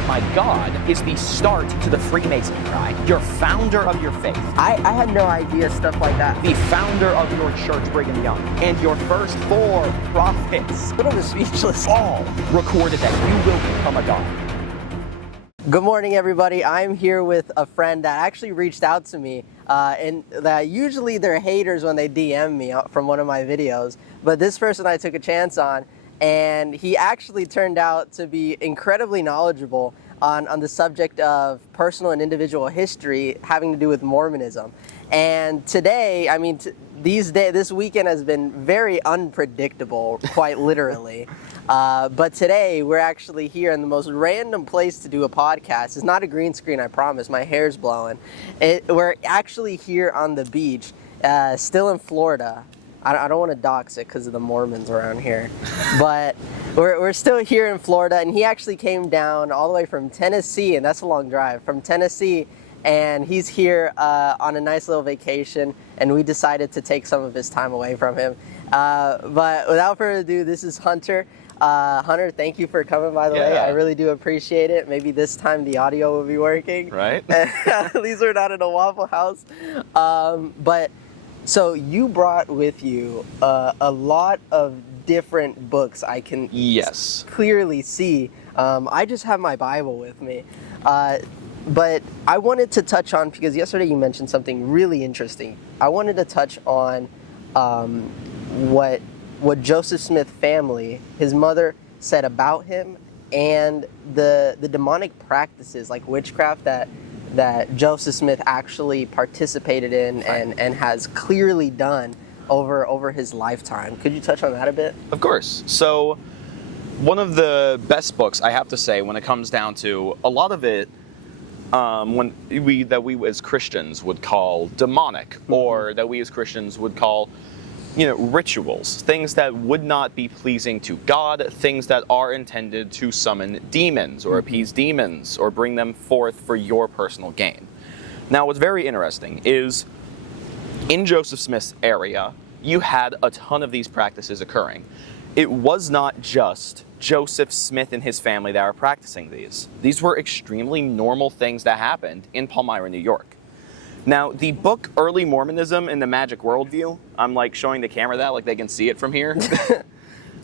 Lord my God is the start to the Freemasonry, right? Your founder of your faith. I had no idea stuff like that. The founder of your church, Brigham Young, and your first 4 prophets, But I'm speechless. all recorded that you will become a god. Good morning, everybody. I'm here with a friend that actually reached out to me, and that usually they're haters when they DM me from one of my videos, but this person I took a chance on, and he actually turned out to be incredibly knowledgeable on the subject of personal and individual history having to do with Mormonism. And today, I mean, this weekend has been very unpredictable, quite literally. But today, we're actually here in the most random place to do a podcast. It's not a green screen, I promise. My hair's blowing. We're actually here on the beach, still in Florida. I don't want to dox it because of the Mormons around here. But we're still here in Florida, and he actually came down all the way from Tennessee, and that's a long drive, from Tennessee, and he's here on a nice little vacation, and we decided to take some of his time away from him. But without further ado, this is Hunter. Hunter, thank you for coming, by the way. I really do appreciate it. Maybe this time the audio will be working. Right. At least we're not in a Waffle House. But so you brought with you a lot of different books I can clearly see. I just have my Bible with me. But I wanted to touch on, because yesterday you mentioned something really interesting. I wanted to touch on what Joseph Smith family, his mother, said about him, and the demonic practices like witchcraft that Joseph Smith actually participated in and has clearly done over his lifetime. Could you touch on that a bit? Of course. So one of the best books, I have to say, when it comes down to a lot of it, that we as Christians would call demonic, or that we as Christians would call, rituals, things that would not be pleasing to God, things that are intended to summon demons or appease demons or bring them forth for your personal gain. Now, what's very interesting is in Joseph Smith's area, you had a ton of these practices occurring. It was not just Joseph Smith and his family that are practicing these. These were extremely normal things that happened in Palmyra, New York. Now, the book Early Mormonism and the Magic Worldview, I'm like showing the camera that like they can see it from here.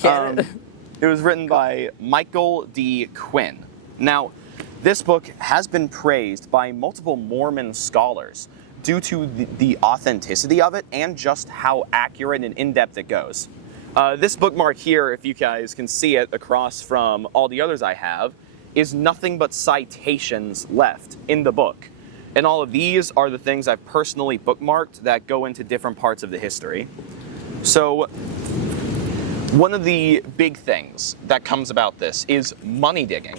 It was written by Michael D. Quinn. Now, this book has been praised by multiple Mormon scholars due to the authenticity of it and just how accurate and in-depth it goes. This bookmark here, if you guys can see it across from all the others I have, is nothing but citations left in the book. And all of these are the things I've personally bookmarked that go into different parts of the history. So one of the big things that comes about this is money digging.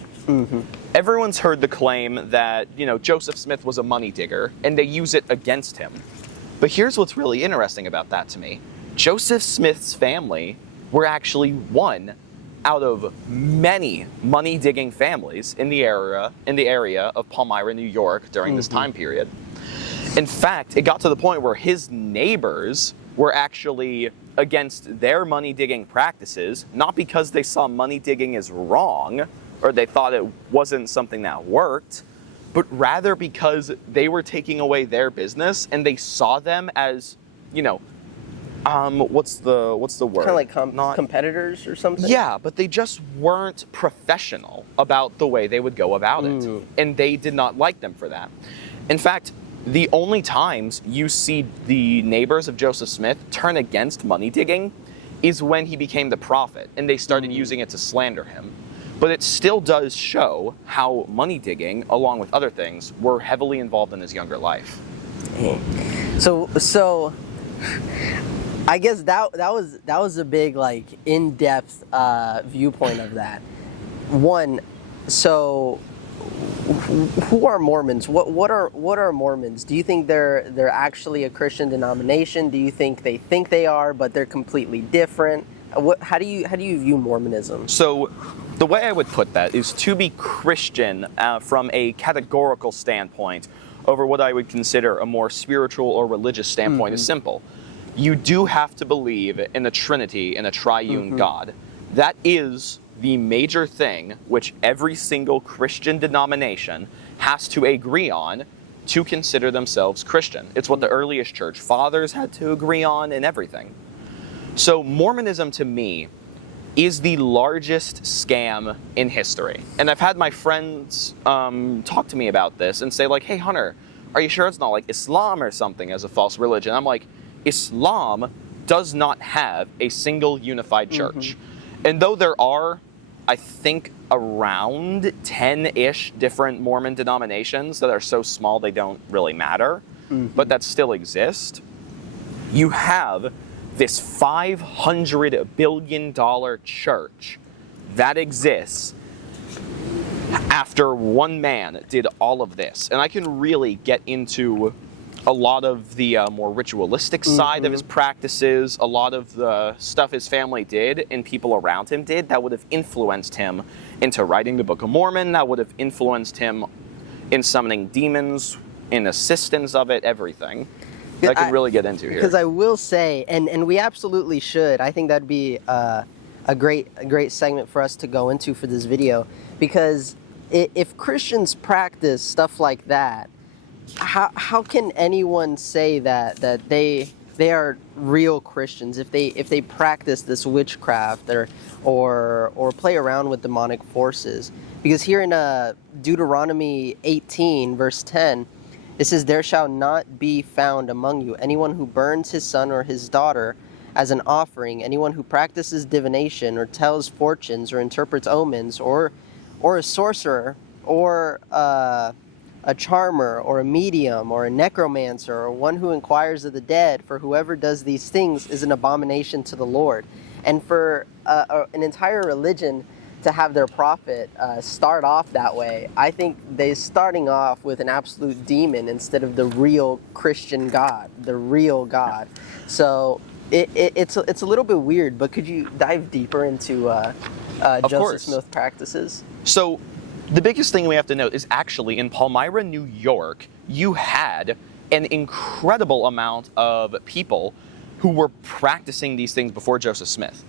Everyone's heard the claim that, Joseph Smith was a money digger, and they use it against him. But here's what's really interesting about that to me. Joseph Smith's family were actually one out of many money-digging families in the area of Palmyra, New York during this time period. In fact, it got to the point where his neighbors were actually against their money-digging practices, not because they saw money-digging as wrong, or they thought it wasn't something that worked, but rather because they were taking away their business, and they saw them as, what's the word? Kind of like competitors or something? Yeah, but they just weren't professional about the way they would go about it. And they did not like them for that. In fact, the only times you see the neighbors of Joseph Smith turn against money digging is when he became the prophet, and they started using it to slander him. But it still does show how money digging, along with other things, were heavily involved in his younger life. So I guess that was a big in-depth viewpoint of that. One, so who are Mormons? What are Mormons? Do you think they're actually a Christian denomination? Do you think they are, but they're completely different? How do you view Mormonism? So the way I would put that is to be Christian from a categorical standpoint over what I would consider a more spiritual or religious standpoint is simple. You do have to believe in the Trinity and a triune God. That is the major thing which every single Christian denomination has to agree on to consider themselves Christian. It's what the earliest church fathers had to agree on and everything. So Mormonism, to me, is the largest scam in history. And I've had my friends talk to me about this and say, like, hey, Hunter, are you sure it's not like Islam or something as a false religion? I'm like, Islam does not have a single unified church. And though there are, I think, around 10-ish different Mormon denominations that are so small they don't really matter, but that still exist, you have this $500 billion church that exists after one man did all of this. And I can really get into a lot of the more ritualistic side of his practices, a lot of the stuff his family did and people around him did that would have influenced him into writing the Book of Mormon, that would have influenced him in summoning demons, in assistance of it, everything. I can really get into here. Because I will say, and we absolutely should, I think that'd be a great segment for us to go into for this video, because if Christians practice stuff like that, how can anyone say that they are real Christians if they practice this witchcraft or play around with demonic forces? Because here in Deuteronomy 18 verse 10, it says, "There shall not be found among you anyone who burns his son or his daughter as an offering, anyone who practices divination or tells fortunes or interprets omens, or a sorcerer, or a charmer, or a medium, or a necromancer, or one who inquires of the dead, for whoever does these things is an abomination to the Lord." And for an entire religion to have their prophet start off that way, I think they're starting off with an absolute demon instead of the real Christian God, the real God. So it's a little bit weird, but could you dive deeper into Joseph Smith practices? So the biggest thing we have to note is actually in Palmyra, New York, you had an incredible amount of people who were practicing these things before Joseph Smith.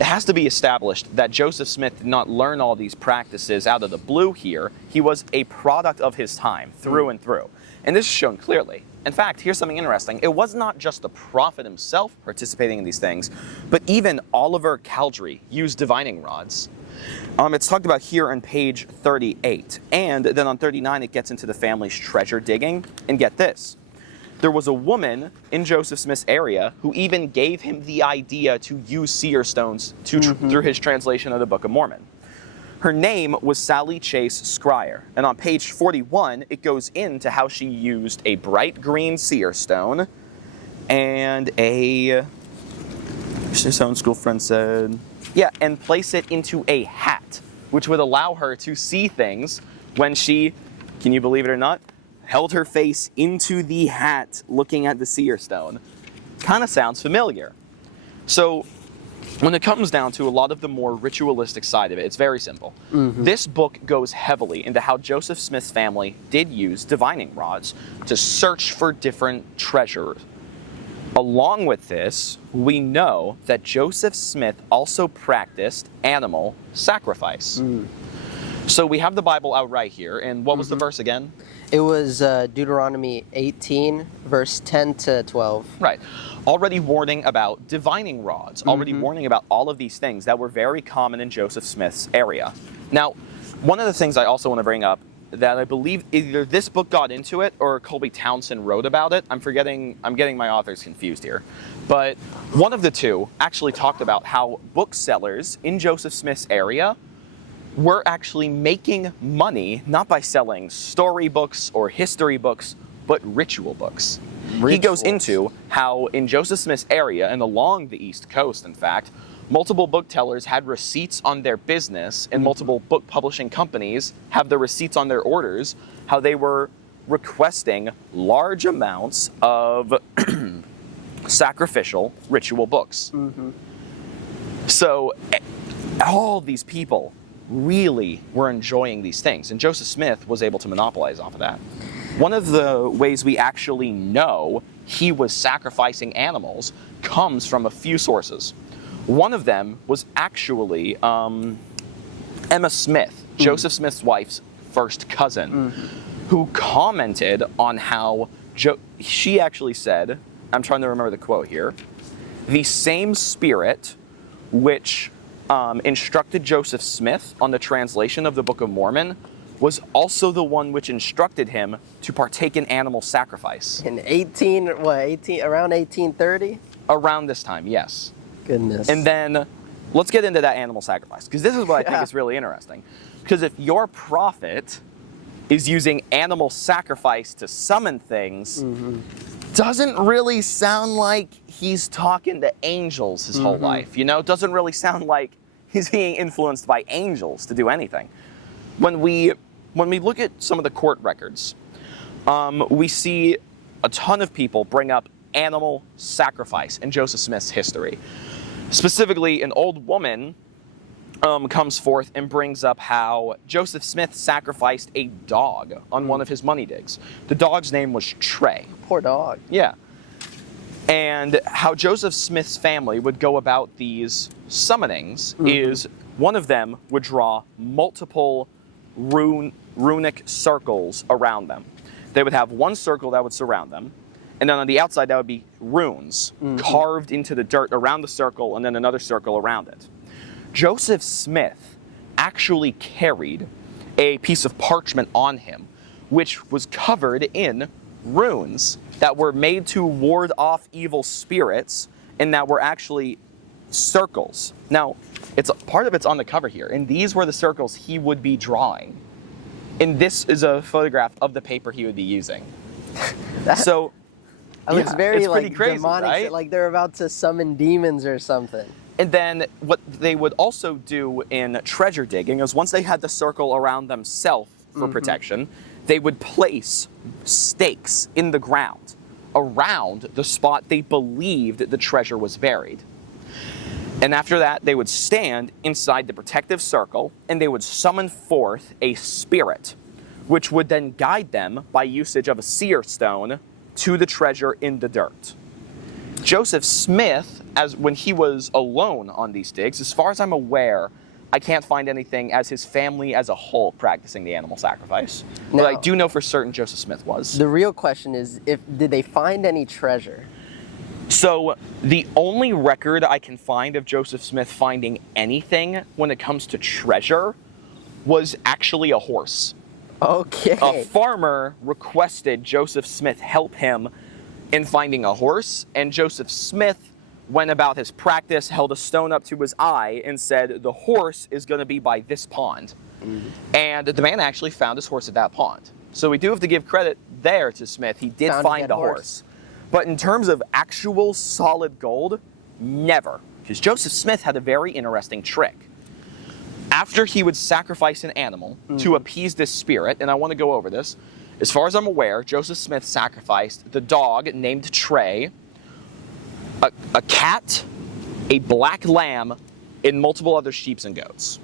It has to be established that Joseph Smith did not learn all these practices out of the blue here. He was a product of his time, through and through. And this is shown clearly. In fact, here's something interesting. It was not just the prophet himself participating in these things, but even Oliver Cowdery used divining rods. It's talked about here on page 38. And then on 39, it gets into the family's treasure digging. And get this. There was a woman in Joseph Smith's area who even gave him the idea to use seer stones through his translation of the Book of Mormon. Her name was Sally Chase Scryer. And on page 41, it goes into how she used a bright green seer stone and a... His own school friend said... Yeah, and place it into a hat, which would allow her to see things when she, can you believe it or not, held her face into the hat looking at the seer stone. Kind of sounds familiar. So when it comes down to a lot of the more ritualistic side of it, it's very simple. This book goes heavily into how Joseph Smith's family did use divining rods to search for different treasures. Along with this, we know that Joseph Smith also practiced animal sacrifice. So we have the Bible out right here, and what was the verse again? It was Deuteronomy 18, verse 10 to 12. Right. Already warning about divining rods, already warning about all of these things that were very common in Joseph Smith's area. Now, one of the things I also want to bring up that I believe either this book got into it or Colby Townsend wrote about it. I'm getting my authors confused here. But one of the two actually talked about how booksellers in Joseph Smith's area were actually making money not by selling storybooks or history books, but ritual books. He goes into how in Joseph Smith's area and along the East Coast, in fact, multiple booktellers had receipts on their business and multiple book publishing companies have the receipts on their orders, how they were requesting large amounts of sacrificial ritual books. So all these people really were enjoying these things, and Joseph Smith was able to monopolize off of that. One of the ways we actually know he was sacrificing animals comes from a few sources. One of them was actually Emma Smith, Joseph Smith's wife's first cousin, who commented on how she actually said, I'm trying to remember the quote here, the same spirit which instructed Joseph Smith on the translation of the Book of Mormon was also the one which instructed him to partake in animal sacrifice. In around 1830? Around this time, yes. Goodness. And then let's get into that animal sacrifice, because this is what I think is really interesting. Because if your prophet is using animal sacrifice to summon things, doesn't really sound like he's talking to angels his whole life, you know? Doesn't really sound like he's being influenced by angels to do anything. When we look at some of the court records, we see a ton of people bring up animal sacrifice in Joseph Smith's history. Specifically, an old woman comes forth and brings up how Joseph Smith sacrificed a dog on one of his money digs. The dog's name was Trey. Poor dog. Yeah. And how Joseph Smith's family would go about these summonings is one of them would draw multiple runic circles around them. They would have one circle that would surround them, and then on the outside that would be runes carved into the dirt around the circle, and then another circle around it. Joseph Smith actually carried a piece of parchment on him, which was covered in runes that were made to ward off evil spirits, and that were actually circles. Now, part of it's on the cover here, and these were the circles he would be drawing. And this is a photograph of the paper he would be using. So, it's very like crazy, demonic, right? like they're about to summon demons or something. And then what they would also do in treasure digging is once they had the circle around themselves for protection, they would place stakes in the ground around the spot they believed the treasure was buried. And after that, they would stand inside the protective circle and they would summon forth a spirit, which would then guide them by usage of a seer stone to the treasure in the dirt. Joseph Smith, when he was alone on these digs, as far as I'm aware, I can't find anything as his family as a whole practicing the animal sacrifice. Now, but I do know for certain Joseph Smith was. The real question is, did they find any treasure? So the only record I can find of Joseph Smith finding anything when it comes to treasure was actually a horse. Okay. A farmer requested Joseph Smith help him in finding a horse, and Joseph Smith went about his practice, held a stone up to his eye, and said, the horse is going to be by this pond. And the man actually found his horse at that pond. So we do have to give credit there to Smith. He did find a horse. But in terms of actual solid gold, never. Because Joseph Smith had a very interesting trick. After he would sacrifice an animal to appease this spirit, and I want to go over this, as far as I'm aware, Joseph Smith sacrificed the dog named Trey, a cat, a black lamb, and multiple other sheep and goats.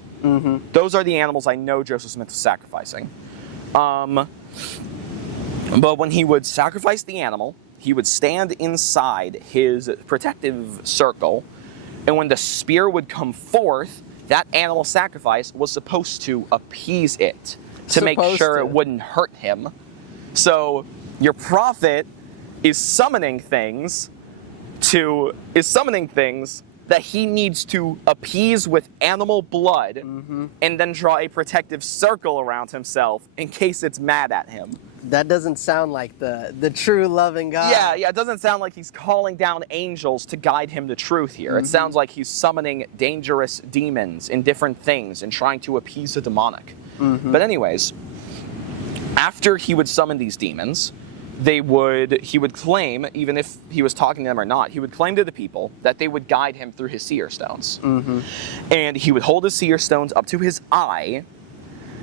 Those are the animals I know Joseph Smith was sacrificing. But when he would sacrifice the animal, he would stand inside his protective circle, and when the spear would come forth, that animal sacrifice was supposed to appease it, to make sure it wouldn't hurt him. So your prophet is summoning things that he needs to appease with animal blood, and then draw a protective circle around himself in case it's mad at him. That doesn't sound like the true loving God. Yeah, it doesn't sound like he's calling down angels to guide him to truth here. It sounds like he's summoning dangerous demons and different things and trying to appease the demonic. But anyways, after he would summon these demons, he would claim, even if he was talking to them or not, he would claim to the people that they would guide him through his seer stones. And he would hold his seer stones up to his eye,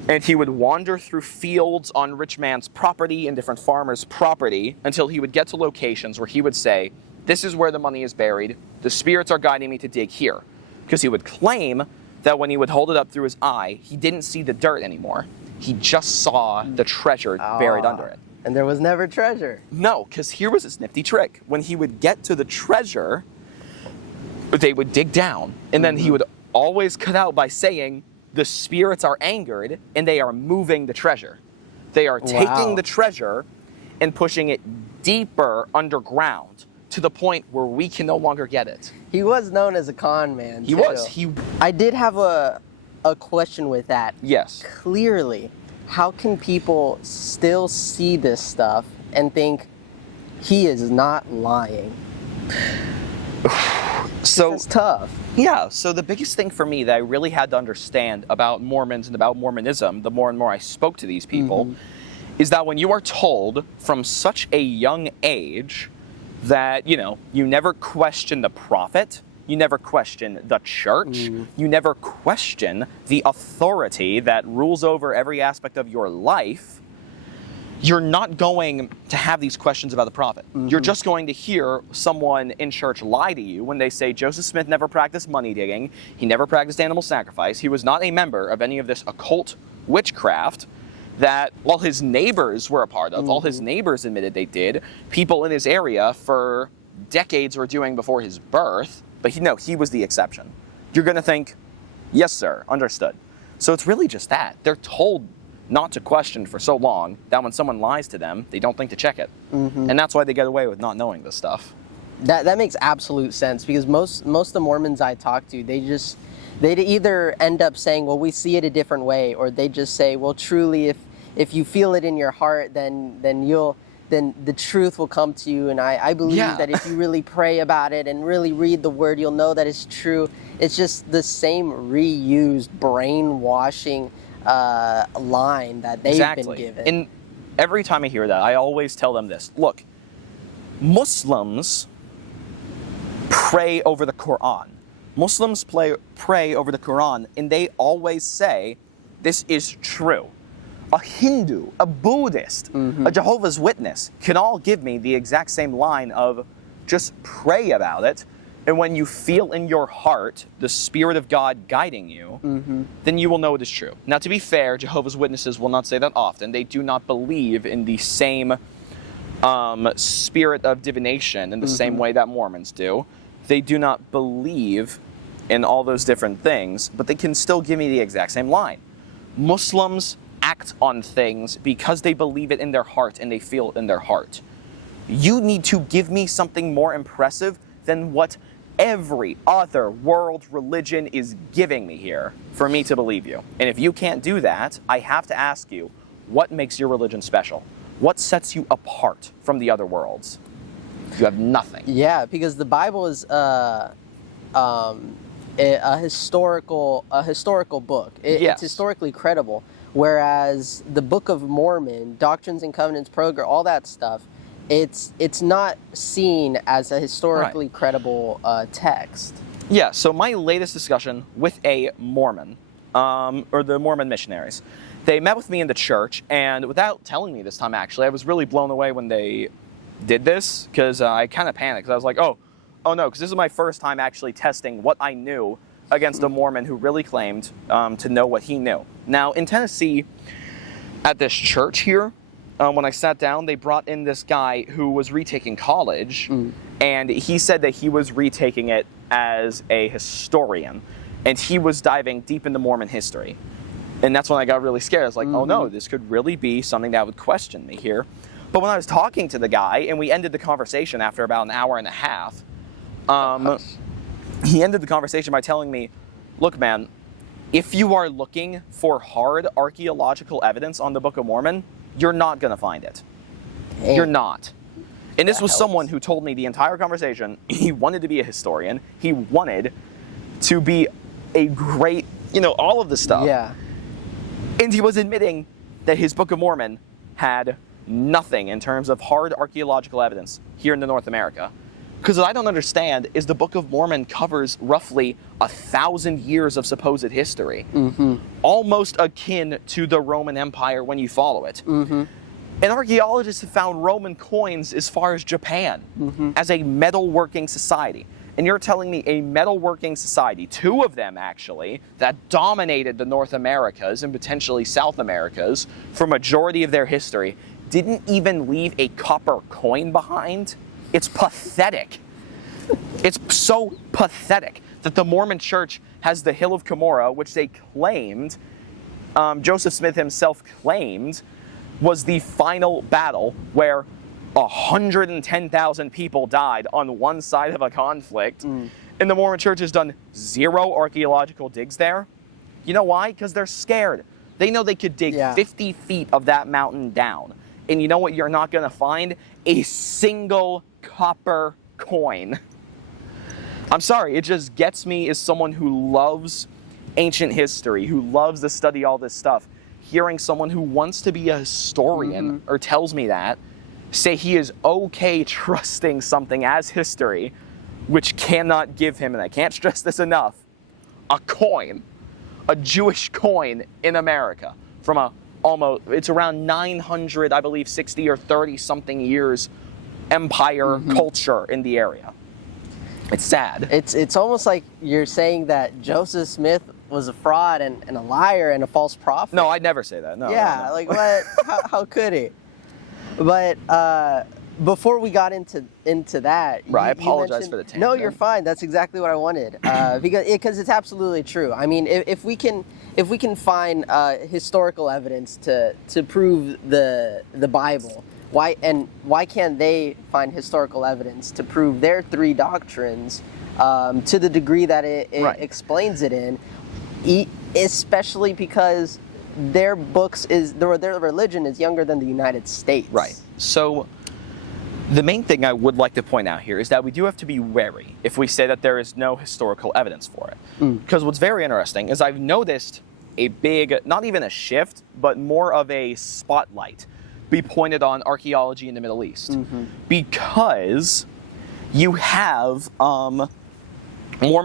and he would wander through fields on rich man's property and different farmers' property until he would get to locations where he would say, this is where the money is buried, the spirits are guiding me to dig here. Because he would claim that when he would hold it up through his eye, he didn't see the dirt anymore. He just saw the treasure buried under it. And there was never treasure. No, because here was his nifty trick. When he would get to the treasure, they would dig down, and then he would always cut out by saying, the spirits are angered and they are moving the treasure. They are taking the treasure and pushing it deeper underground to the point where we can no longer get it. He was known as a con man. He was. I did have a question with that. Yes. Clearly, how can people still see this stuff and think he is not lying? So it's tough. Yeah, so the biggest thing for me that I really had to understand about Mormons and about Mormonism, the more and more I spoke to these people, is that when you are told from such a young age that, you never question the prophet, you never question the church, you never question the authority that rules over every aspect of your life, you're not going to have these questions about the prophet. You're just going to hear someone in church lie to you when they say Joseph Smith never practiced money digging, he never practiced animal sacrifice, he was not a member of any of this occult witchcraft that all his neighbors were a part of, all his neighbors admitted they did, people in his area for decades were doing before his birth, but he was the exception. You're going to think, yes sir, understood. So it's really just that. They're told not to question for so long that when someone lies to them, they don't think to check it. And that's why they get away with not knowing this stuff. That makes absolute sense, because most of the Mormons I talk to, they'd either end up saying, well, we see it a different way, or they just say, well, truly, if you feel it in your heart, then the truth will come to you. And I believe that if you really pray about it and really read the word, you'll know that it's true. It's just the same reused brainwashing line that they've been given. And every time I hear that, I always tell them this. Look, Muslims pray over the Quran. Muslims pray over the Quran, and they always say, this is true. A Hindu, a Buddhist, a Jehovah's Witness can all give me the exact same line of just pray about it. And when you feel in your heart the Spirit of God guiding you, then you will know it is true. Now, to be fair, Jehovah's Witnesses will not say that often. They do not believe in the same spirit of divination in the same way that Mormons do. They do not believe in all those different things, but they can still give me the exact same line. Muslims act on things because they believe it in their heart and they feel it in their heart. You need to give me something more impressive than what every other world religion is giving me here for me to believe you. And if you can't do that, I have to ask you, what makes your religion special? What sets you apart from the other worlds? You have nothing. Yeah, because the Bible is a historical book. It's historically credible. Whereas the Book of Mormon, Doctrines and Covenants, all that stuff, it's not seen as a historically credible text. Yeah, so my latest discussion with a Mormon, or the Mormon missionaries, they met with me in the church, and without telling me this time, actually, I was really blown away when they did this, because I kind of panicked, because I was like, oh no, because this is my first time actually testing what I knew against a Mormon who really claimed to know what he knew. Now, in Tennessee, at this church here, when I sat down, they brought in this guy who was retaking college, and he said that he was retaking it as a historian, and he was diving deep into Mormon history. And that's when I got really scared. I was like, oh no, this could really be something that would question me here. But when I was talking to the guy, and we ended the conversation after about an hour and a half, he ended the conversation by telling me, look, man, if you are looking for hard archaeological evidence on the Book of Mormon, you're not going to find it. Dang. You're not. And this was someone who told me the entire conversation he wanted to be a historian. He wanted to be a great, all of this stuff. Yeah. And he was admitting that his Book of Mormon had nothing in terms of hard archaeological evidence here in North America. Because what I don't understand is the Book of Mormon covers roughly 1,000 years of supposed history. Almost akin to the Roman Empire when you follow it. And archaeologists have found Roman coins as far as Japan as a metalworking society. And you're telling me a metalworking society, 2 of them actually, that dominated the North Americas and potentially South Americas for majority of their history, didn't even leave a copper coin behind? It's pathetic. It's so pathetic that the Mormon Church has the Hill of Cumorah, which they claimed, Joseph Smith himself claimed, was the final battle where 110,000 people died on one side of a conflict. And the Mormon Church has done 0 archaeological digs there. You know why? Because they're scared. They know they could dig 50 feet of that mountain down. And you know what you're not going to find? A single copper coin. I'm sorry, it just gets me as someone who loves ancient history, who loves to study all this stuff, hearing someone who wants to be a historian, or tells me that, say he is okay trusting something as history, which cannot give him, and I can't stress this enough, a coin, a Jewish coin in America from it's around 900, I believe, 60 or 30 something years empire culture in the area. It's sad. It's almost like you're saying that Joseph Smith was a fraud and a liar and a false prophet. No, I'd never say that. No. Yeah, no. like what? how could he? But before we got into that, right? I apologize for the tangent. No, you're fine. That's exactly what I wanted. Because it's absolutely true. I mean, if we can find historical evidence to prove the Bible, why can't they find historical evidence to prove their 3 doctrines to the degree that it explains it in, especially because their religion is younger than the United States. Right. So the main thing I would like to point out here is that we do have to be wary if we say that there is no historical evidence for it. Because what's very interesting is I've noticed a big, not even a shift, but more of a spotlight be pointed on archaeology in the Middle East. Because you have Mormon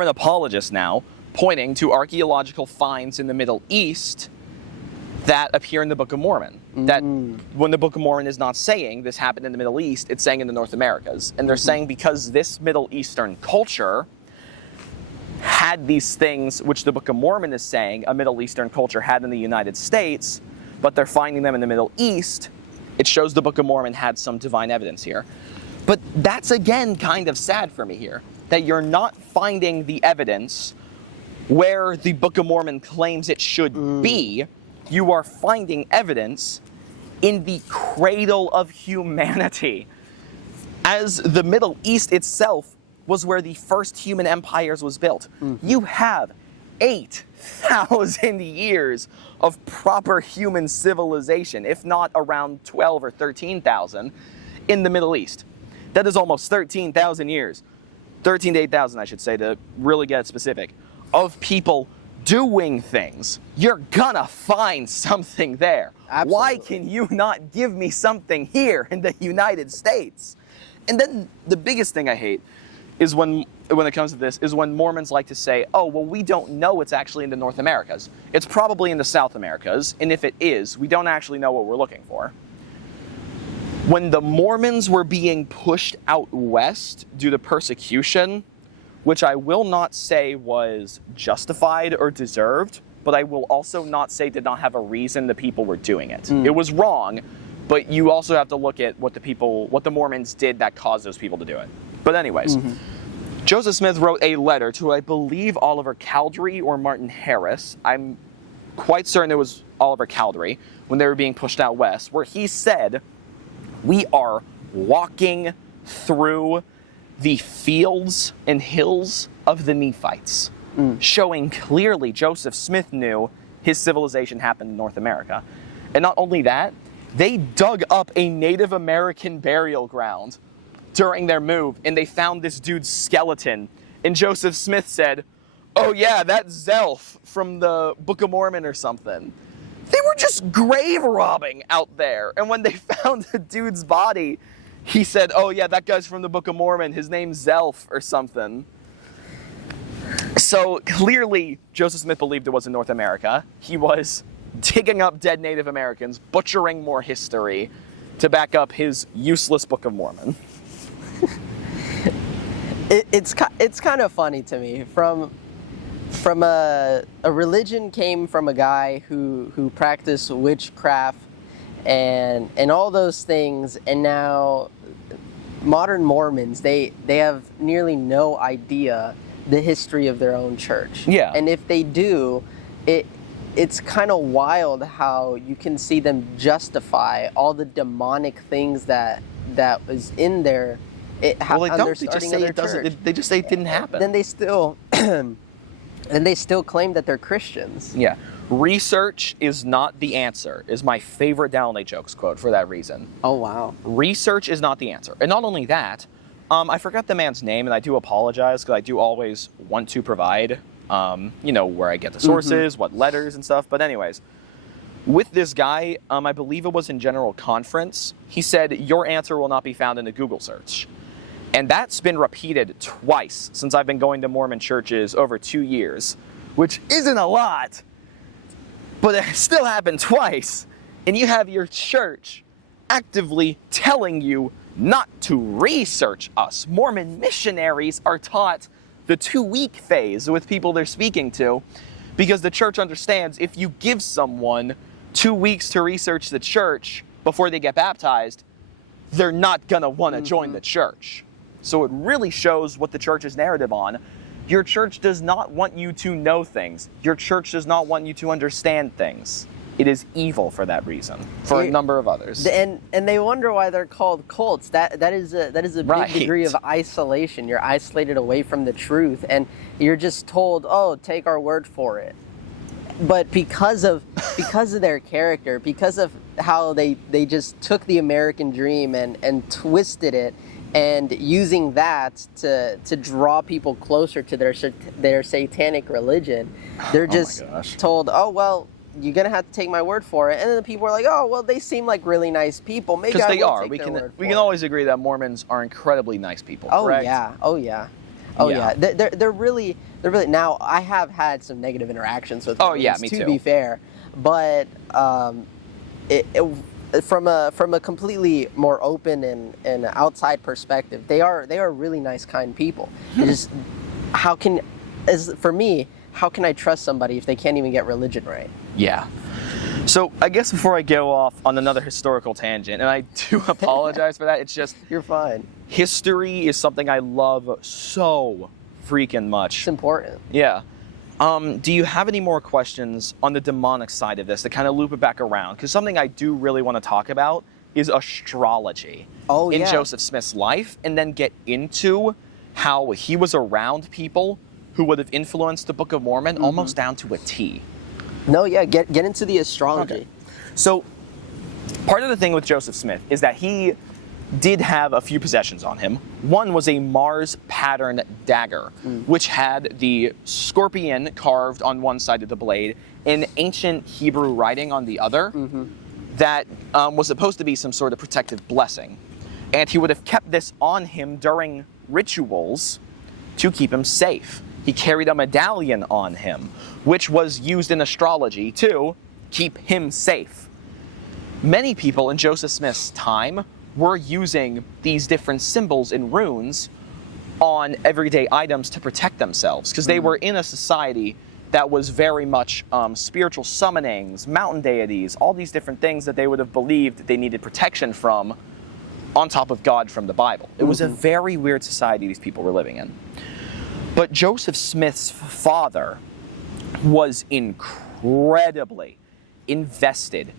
apologists now pointing to archaeological finds in the Middle East that appear in the Book of Mormon. That when the Book of Mormon is not saying this happened in the Middle East, it's saying in the North Americas. And they're saying because this Middle Eastern culture had these things, which the Book of Mormon is saying a Middle Eastern culture had in the United States, but they're finding them in the Middle East, it shows the Book of Mormon had some divine evidence here. But that's again kind of sad for me here, that you're not finding the evidence where the Book of Mormon claims it should be. You are finding evidence in the cradle of humanity. As the Middle East itself was where the first human empires was built. You have 8,000 years of proper human civilization, if not around 12 or 13,000 in the Middle East. That is almost 13,000 years, 13 to 8,000 I should say, to really get specific, of people doing things. You're gonna find something there. Absolutely. Why can you not give me something here in the United States? And then the biggest thing I hate is when it comes to this, is when Mormons like to say, oh, well, we don't know it's actually in the North Americas. It's probably in the South Americas, and if it is, we don't actually know what we're looking for. When the Mormons were being pushed out west due to persecution, which I will not say was justified or deserved, but I will also not say did not have a reason the people were doing it. It was wrong, but you also have to look at what the Mormons did that caused those people to do it. But anyways, Joseph Smith wrote a letter to, I believe, Oliver Cowdery or Martin Harris. I'm quite certain it was Oliver Cowdery when they were being pushed out west, where he said, we are walking through the fields and hills of the Nephites, showing clearly Joseph Smith knew his civilization happened in North America. And not only that, they dug up a Native American burial ground during their move, and they found this dude's skeleton. And Joseph Smith said, oh yeah, that's Zelph from the Book of Mormon or something. They were just grave robbing out there. And when they found the dude's body, he said, oh yeah, that guy's from the Book of Mormon. His name's Zelph or something. So clearly, Joseph Smith believed it was in North America. He was digging up dead Native Americans, butchering more history to back up his useless Book of Mormon. It's kind of funny to me. From a religion came from a guy who practiced witchcraft and all those things, and now modern Mormons they have nearly no idea the history of their own church. Yeah. And if they do, it's kind of wild how you can see them justify all the demonic things that was in there. Well, they don't. They just say it doesn't. They just say it didn't happen. Then they still, and they still claim that they're Christians. Yeah. Research is not the answer, is my favorite Dallin Jokes quote for that reason. Oh, wow. Research is not the answer. And not only that, I forgot the man's name, and I do apologize, because I do always want to provide, where I get the sources, what letters and stuff. But anyways, with this guy, I believe it was in General Conference, he said, your answer will not be found in a Google search. And that's been repeated twice since I've been going to Mormon churches over 2 years, which isn't a lot. But it still happened twice, and you have your church actively telling you not to research us. Mormon missionaries are taught the 2-week phase with people they're speaking to, because the church understands if you give someone 2 weeks to research the church before they get baptized, they're not gonna wanna join the church. So it really shows what the church's narrative on. Your church does not want you to know things. Your church does not want you to understand things. It is evil for that reason, for a number of others. And they wonder why they're called cults. That is a big degree of isolation. You're isolated away from the truth, and you're just told, "Oh, take our word for it." But because of their character, because of how they just took the American dream and twisted it, and using that to draw people closer to their satanic religion, they're just told, "Oh, well, you're gonna have to take my word for it." And then the people are like, "Oh, well, they seem like really nice people. Maybe I will take their word for it." We can always agree that Mormons are incredibly nice people. Oh correct? yeah, oh yeah, oh yeah. They're really. Now I have had some negative interactions with Mormons, me too. to be fair, but from a completely more open and outside perspective, they are really nice, kind people. Just for me, how can I trust somebody if they can't even get religion right? Yeah. So I guess before I go off on another historical tangent, and I do apologize for that, it's just... You're fine. History is something I love so freaking much. It's important. Yeah. Do you have any more questions on the demonic side of this to kind of loop it back around? Because something I do really want to talk about is astrology in Joseph Smith's life, and then get into how he was around people who would have influenced the Book of Mormon almost down to a T. No, yeah, get into the astrology. Okay. So, part of the thing with Joseph Smith is that he did have a few possessions on him. One was a Mars pattern dagger, which had the scorpion carved on one side of the blade, in ancient Hebrew writing on the other, that was supposed to be some sort of protective blessing. And he would have kept this on him during rituals to keep him safe. He carried a medallion on him, which was used in astrology to keep him safe. Many people in Joseph Smith's time were using these different symbols and runes on everyday items to protect themselves, because they were in a society that was very much spiritual summonings, mountain deities, all these different things that they would have believed they needed protection from, on top of God from the Bible. It was a very weird society these people were living in. But Joseph Smith's father was incredibly invested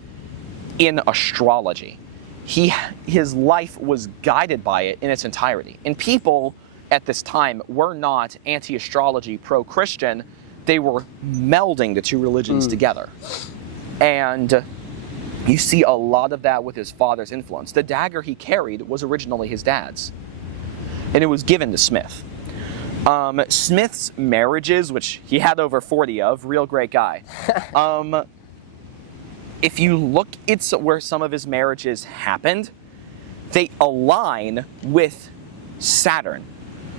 in astrology. His life was guided by it in its entirety. And people at this time were not anti-astrology, pro-Christian. They were melding the two religions together. And you see a lot of that with his father's influence. The dagger he carried was originally his dad's, and it was given to Smith. Smith's marriages, which he had over 40 of, real great guy. If you look at where some of his marriages happened, they align with Saturn,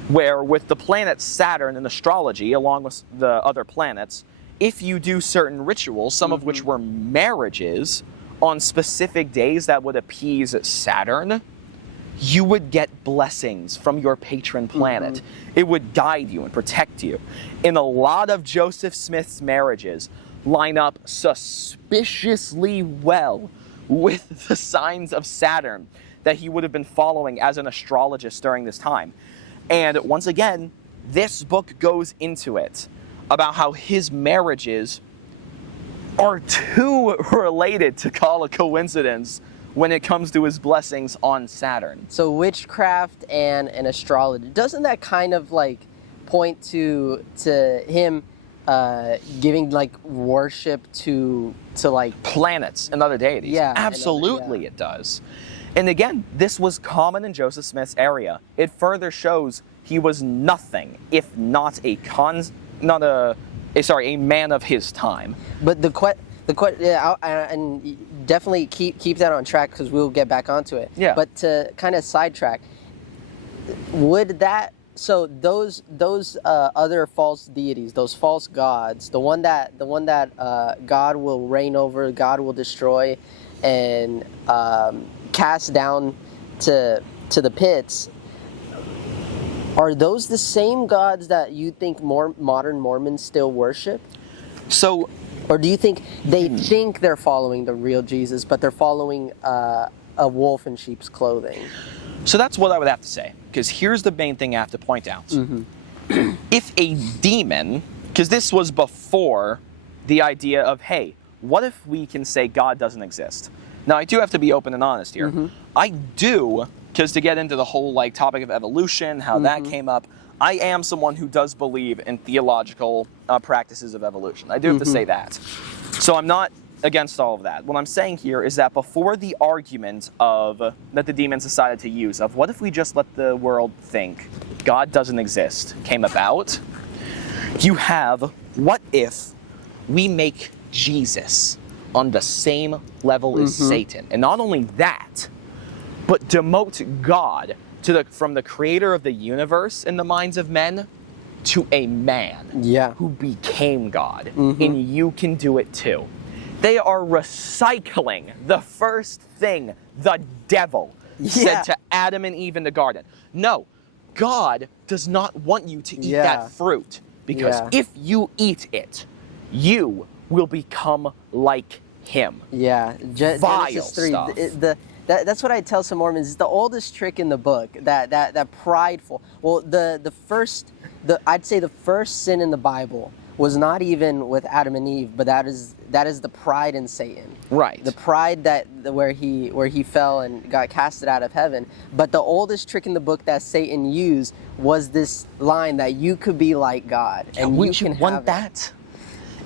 where with the planet Saturn in astrology, along with the other planets, if you do certain rituals, some of which were marriages, on specific days that would appease Saturn, you would get blessings from your patron planet. It would guide you and protect you. And a lot of Joseph Smith's marriages line up suspiciously well with the signs of Saturn that he would have been following as an astrologist during this time. And once again, this book goes into it about how his marriages are too related to call a coincidence when it comes to his blessings on Saturn. So witchcraft and astrology, doesn't that kind of like point to him giving like worship to like planets and other deities? Yeah, absolutely, it does. And again, this was common in Joseph Smith's area. It further shows he was nothing if not a man of his time. But and definitely keep that on track because we'll get back onto it. Yeah. But to kind of sidetrack, would that those other false deities, those false gods, the one that God will reign over, God will destroy, and cast down to the pits. Are those the same gods that you think modern Mormons still worship? So, or do you think they think they're following the real Jesus, but they're following a wolf in sheep's clothing? So that's what I would have to say, because here's the main thing I have to point out. Mm-hmm. If a demon, because this was before the idea of, hey, what if we can say God doesn't exist? Now, I do have to be open and honest here. Mm-hmm. I do, because to get into the whole like topic of evolution, how that came up, I am someone who does believe in theological practices of evolution. I do have to say that. So I'm not against all of that. What I'm saying here is that before the argument that the demons decided to use of what if we just let the world think God doesn't exist came about, you have what if we make Jesus on the same level as Satan. And not only that, but demote God from the creator of the universe in the minds of men to a man who became God. And you can do it too. They are recycling the first thing the devil said to Adam and Eve in the garden. No, God does not want you to eat that fruit, because if you eat it, you will become like him. Yeah, Vile Genesis 3. stuff. That's what I tell some Mormons. It's the oldest trick in the book. That prideful. Well, I'd say the first sin in the Bible was not even with Adam and Eve, but that is the pride in Satan. Right. The pride where he fell and got casted out of heaven. But the oldest trick in the book that Satan used was this line that you could be like God, and wouldn't you you can want have that?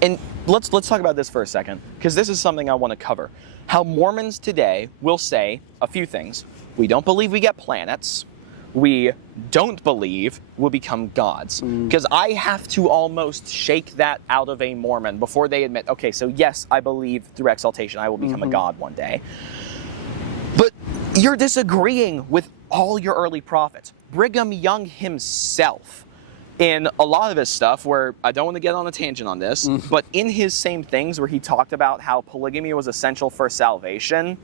And let's talk about this for a second, because this is something I want to cover. How Mormons today will say a few things. We don't believe we get planets. We don't believe we'll become gods. Because I have to almost shake that out of a Mormon before they admit, okay, so yes, I believe through exaltation I will become a god one day. But you're disagreeing with all your early prophets. Brigham Young himself, in a lot of his stuff, where I don't want to get on a tangent on this, but in his same things where he talked about how polygamy was essential for salvation,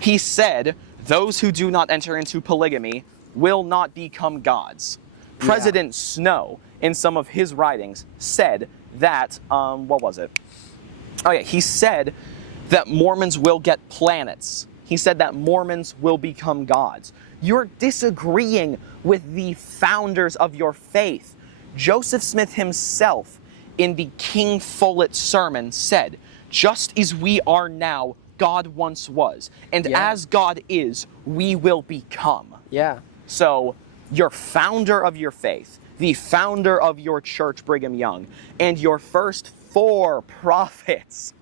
he said, those who do not enter into polygamy will not become gods. President Snow, in some of his writings, said that, what was it? Oh yeah, he said that Mormons will get planets. He said that Mormons will become gods. You're disagreeing with the founders of your faith. Joseph Smith himself, in the King Follett sermon, said, just as we are now, God once was. And as God is, we will become. Yeah. So, your founder of your faith, the founder of your church, Brigham Young, and your first 4 prophets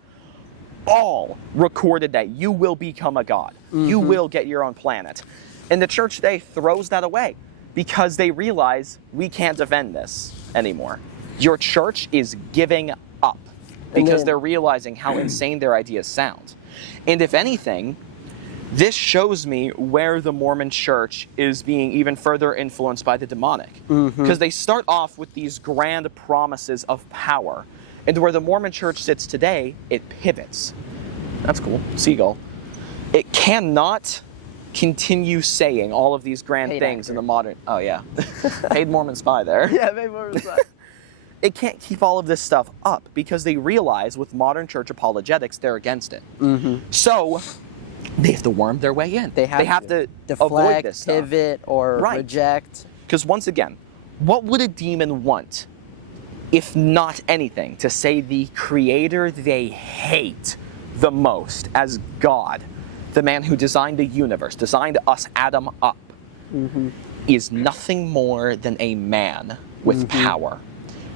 all recorded that you will become a god. You will get your own planet. And the church today throws that away because they realize we can't defend this anymore. Your church is giving up because they're realizing how insane their ideas sound. And if anything, this shows me where the Mormon church is being even further influenced by the demonic. Because they start off with these grand promises of power. And where the Mormon church sits today, it pivots. That's cool. Seagull. It cannot continue saying all of these grand things in the modern... Oh, yeah. Paid Mormon spy there. Yeah, paid Mormon spy. It can't keep all of this stuff up because they realize with modern church apologetics, they're against it. So... they have to worm their way in. They have to deflect, avoid this stuff. pivot, or reject. Because once again, what would a demon want, if not anything, to say the creator they hate the most as God, the man who designed the universe, designed us, Adam, up, is nothing more than a man with power,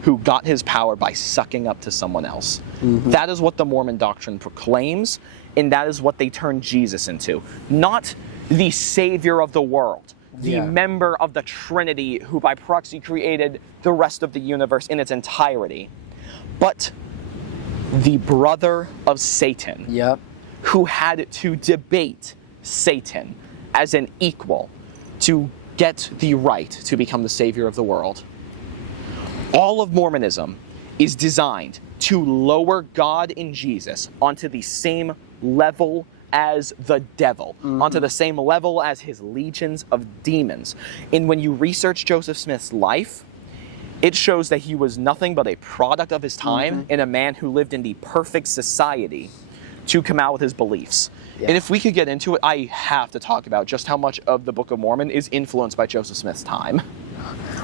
who got his power by sucking up to someone else. That is what the Mormon doctrine proclaims, and that is what they turn Jesus into. Not the savior of the world, the member of the Trinity who by proxy created the rest of the universe in its entirety, but the brother of Satan, who had to debate Satan as an equal to get the right to become the savior of the world. All of Mormonism is designed to lower God in Jesus onto the same level as the devil, onto the same level as his legions of demons. And when you research Joseph Smith's life, it shows that he was nothing but a product of his time and a man who lived in the perfect society to come out with his beliefs. And if we could get into it, I have to talk about just how much of the Book of Mormon is influenced by Joseph Smith's time.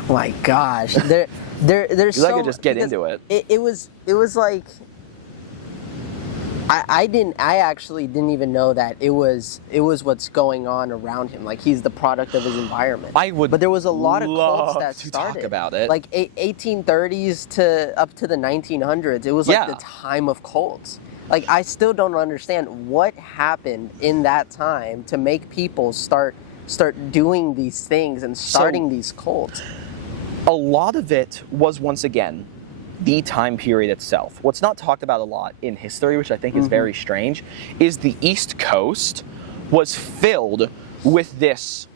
Oh my gosh, there's so. I could just get into it. It was like I actually didn't even know that it was what's going on around him. Like, he's the product of his environment. But there was a lot of cults that started. Talk about it. Like 1830s to up to the 1900s. It was like the time of cults. Like, I still don't understand what happened in that time to make people start doing these things and starting these cults. A lot of it was, once again, the time period itself. What's not talked about a lot in history, which I think is very strange, is the East Coast was filled with this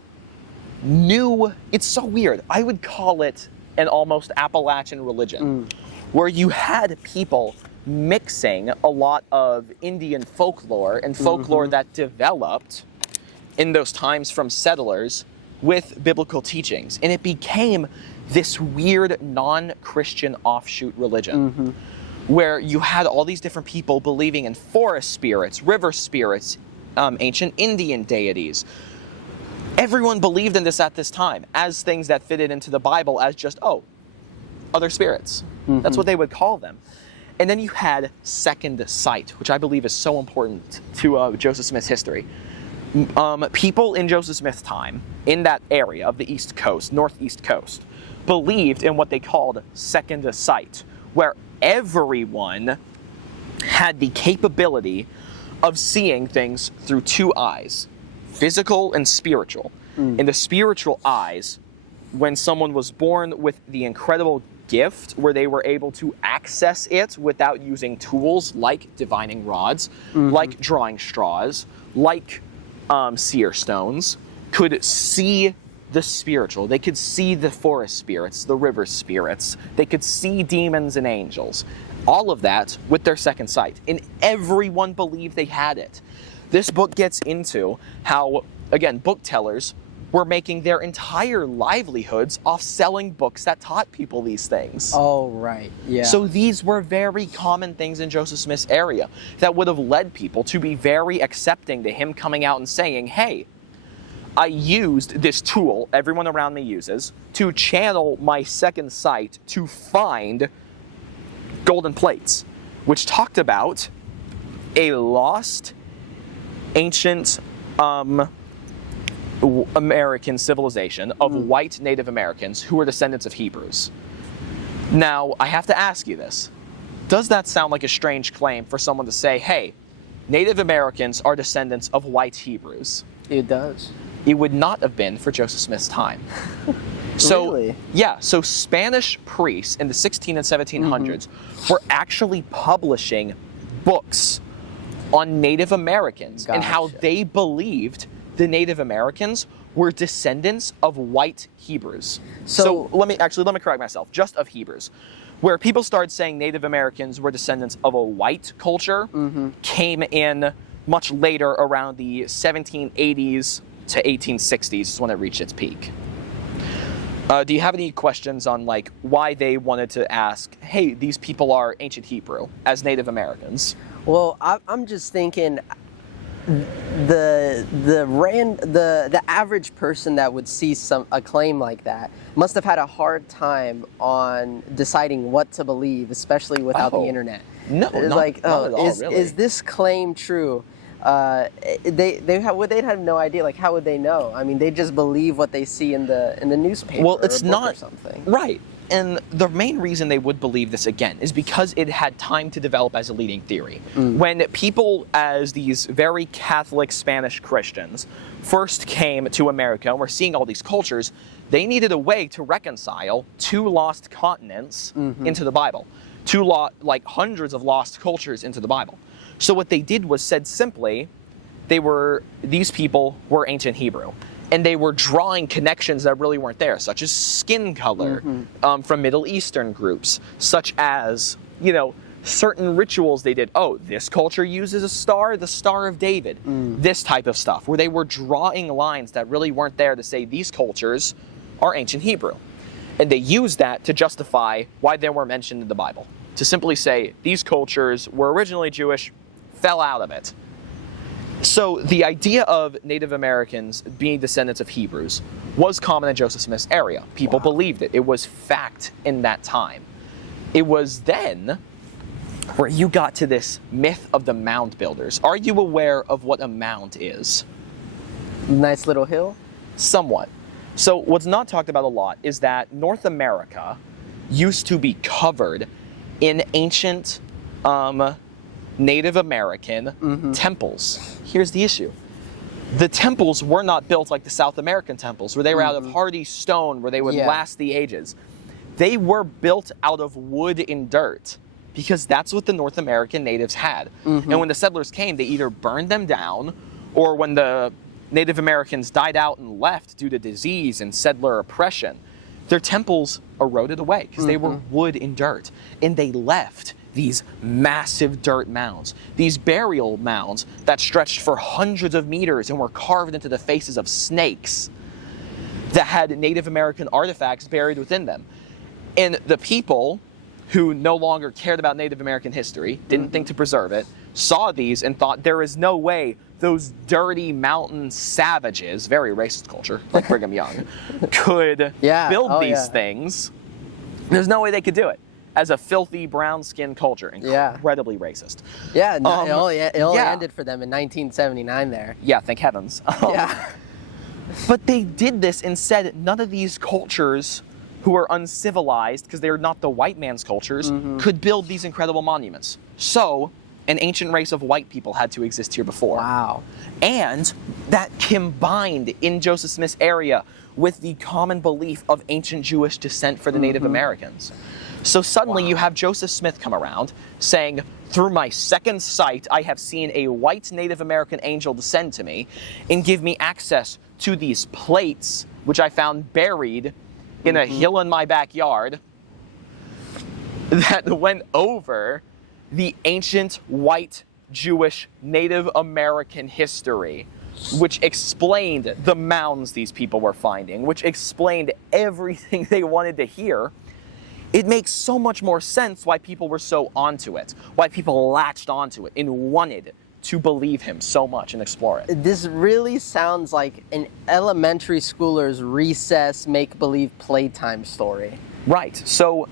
new, it's so weird, I would call it an almost Appalachian religion, where you had people mixing a lot of Indian folklore and folklore that developed in those times from settlers with biblical teachings. And it became this weird non-Christian offshoot religion where you had all these different people believing in forest spirits, river spirits, ancient Indian deities. Everyone believed in this at this time as things that fitted into the Bible as just, other spirits. That's what they would call them. And then you had second sight, which I believe is so important to Joseph Smith's history. People in Joseph Smith's time, in that area of the East Coast, Northeast Coast, believed in what they called second sight, where everyone had the capability of seeing things through two eyes, physical and spiritual. In the spiritual eyes, when someone was born with the incredible gift where they were able to access it without using tools like divining rods, like drawing straws, like seer stones, could see the spiritual. They could see the forest spirits, the river spirits. They could see demons and angels. All of that with their second sight. And everyone believed they had it. This book gets into how, again, book tellers were making their entire livelihoods off selling books that taught people these things. Oh, right. Yeah. So these were very common things in Joseph Smith's area that would have led people to be very accepting to him coming out and saying, hey, I used this tool everyone around me uses to channel my second sight to find golden plates, which talked about a lost ancient American civilization of white Native Americans who were descendants of Hebrews. Now, I have to ask you this. Does that sound like a strange claim for someone to say, hey, Native Americans are descendants of white Hebrews? It does. It would not have been for Joseph Smith's time. So, really? Yeah, so Spanish priests in the 16 and 1700s were actually publishing books on Native Americans and how they believed the Native Americans were descendants of white Hebrews. So let me correct myself, just of Hebrews. Where people started saying Native Americans were descendants of a white culture came in much later, around the 1780s to 1860s is when it reached its peak. Do you have any questions on like why they wanted to ask, hey, these people are ancient Hebrew as Native Americans? Well, I'm just thinking, the average person that would see a claim like that must have had a hard time on deciding what to believe, especially without the internet. No, it's not at all, really. Is this claim true? They'd have no idea. Like, how would they know? I mean, they just believe what they see in the newspaper. Well, it's or a book not or something. right. And the main reason they would believe this, again, is because it had time to develop as a leading theory. When people, as these very Catholic Spanish Christians, first came to America and were seeing all these cultures, they needed a way to reconcile two lost continents into the Bible, hundreds of lost cultures into the Bible. So what they did was said simply, these people were ancient Hebrew. And they were drawing connections that really weren't there, such as skin color from Middle Eastern groups, such as, certain rituals they did. Oh, this culture uses a star, the Star of David. This type of stuff, where they were drawing lines that really weren't there to say these cultures are ancient Hebrew. And they used that to justify why they were mentioned in the Bible. To simply say these cultures were originally Jewish, fell out of it. So the idea of Native Americans being descendants of Hebrews was common in Joseph Smith's area. People believed it. It was fact in that time. It was then where you got to this myth of the mound builders. Are you aware of what a mound is? Nice little hill? Somewhat. So what's not talked about a lot is that North America used to be covered in ancient Native American temples. Here's the issue. The temples were not built like the South American temples, where they were out of hardy stone, where they would last the ages. They were built out of wood and dirt, because that's what the North American natives had. And when the settlers came, they either burned them down, or when the Native Americans died out and left due to disease and settler oppression, their temples eroded away, because they were wood and dirt. And they left these massive dirt mounds, these burial mounds that stretched for hundreds of meters and were carved into the faces of snakes that had Native American artifacts buried within them. And the people who no longer cared about Native American history, didn't think to preserve it, saw these and thought there is no way those dirty mountain savages, very racist culture, like Brigham Young, could build these things. There's no way they could do it. As a filthy, brown-skinned culture, incredibly racist. Yeah, it only ended for them in 1979 there. Yeah, thank heavens. But they did this and said none of these cultures who are uncivilized, because they're not the white man's cultures, could build these incredible monuments. So, an ancient race of white people had to exist here before. Wow. And that combined in Joseph Smith's area with the common belief of ancient Jewish descent for the Native Americans. So suddenly you have Joseph Smith come around saying, through my second sight, I have seen a white Native American angel descend to me and give me access to these plates, which I found buried in a hill in my backyard, that went over the ancient white Jewish Native American history, which explained the mounds these people were finding, which explained everything they wanted to hear. It makes so much more sense why people were so onto it, why people latched onto it and wanted to believe him so much and explore it. This really sounds like an elementary schooler's recess make-believe playtime story. Right. So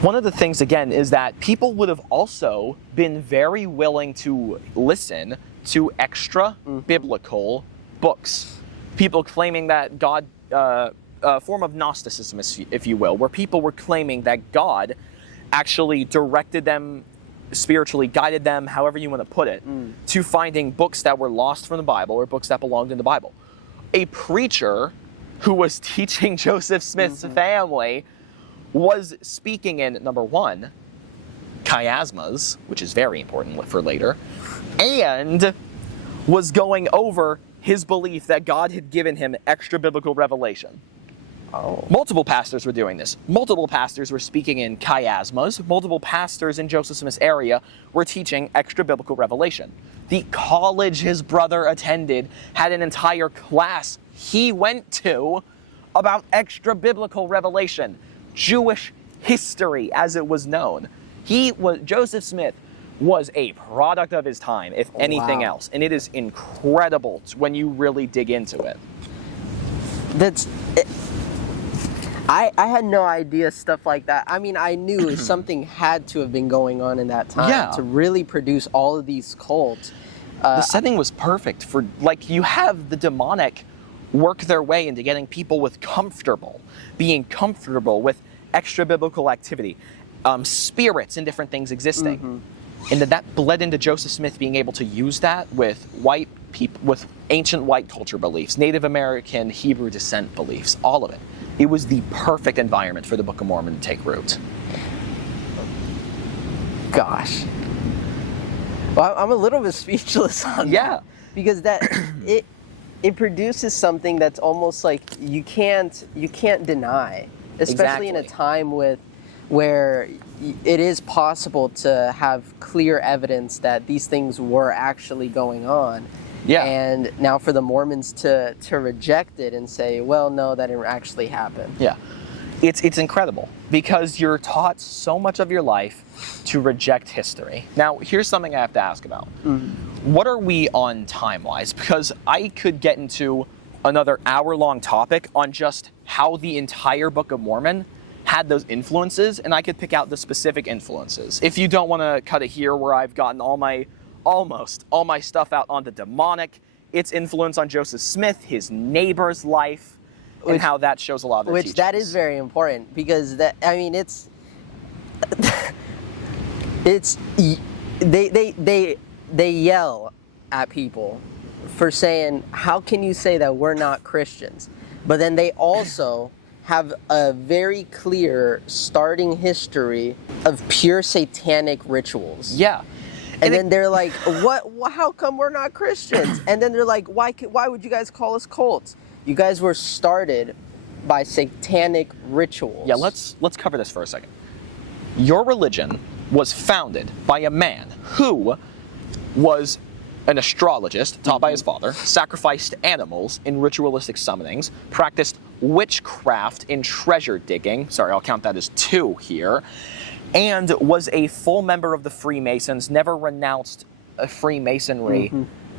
one of the things, again, is that people would have also been very willing to listen to extra biblical books. People claiming that God, a form of Gnosticism, if you will, where people were claiming that God actually directed them, spiritually guided them, however you want to put it, to finding books that were lost from the Bible or books that belonged in the Bible. A preacher who was teaching Joseph Smith's family was speaking in, number one, chiasmas, which is very important for later, and was going over his belief that God had given him extra biblical revelation. Multiple pastors were doing this. Multiple pastors were speaking in chiasmas. Multiple pastors in Joseph Smith's area were teaching extra biblical revelation. The college his brother attended had an entire class he went to about extra biblical revelation, Jewish history as it was known. Joseph Smith was a product of his time, if anything Wow. else. And it is incredible when you really dig into it. I had no idea stuff like that. I mean, I knew something had to have been going on in that time Yeah. to really produce all of these cults. The setting was perfect for, like, you have the demonic work their way into getting people being comfortable with extra biblical activity, spirits and different things existing. Mm-hmm. And that bled into Joseph Smith being able to use that with white people, with ancient white culture beliefs, Native American Hebrew descent beliefs, all of it. It was the perfect environment for the Book of Mormon to take root. Gosh. Well, I'm a little bit speechless on that. Because it produces something that's almost like you can't deny, especially in a time where it is possible to have clear evidence that these things were actually going on. Yeah. And now for the Mormons to reject it and say, well, no, that didn't actually happen. Yeah. It's incredible because you're taught so much of your life to reject history. Now, here's something I have to ask about. Mm-hmm. What are we on time-wise? Because I could get into another hour-long topic on just how the entire Book of Mormon had those influences, and I could pick out the specific influences. If you don't want to cut it here where I've gotten almost all my stuff out on the demonic, its influence on Joseph Smith, his neighbor's life, and how that shows a lot of their teachings. That is very important because they yell at people for saying, how can you say that we're not Christians? But then they also have a very clear starting history of pure satanic rituals. Yeah. And then they're like, what? How come we're not Christians? And then they're like, why would you guys call us cults? You guys were started by satanic rituals. Yeah, let's cover this for a second. Your religion was founded by a man who was an astrologist taught by his father, sacrificed animals in ritualistic summonings, practiced witchcraft in treasure digging, sorry, I'll count that as 2 here, and was a full member of the Freemasons, never renounced Freemasonry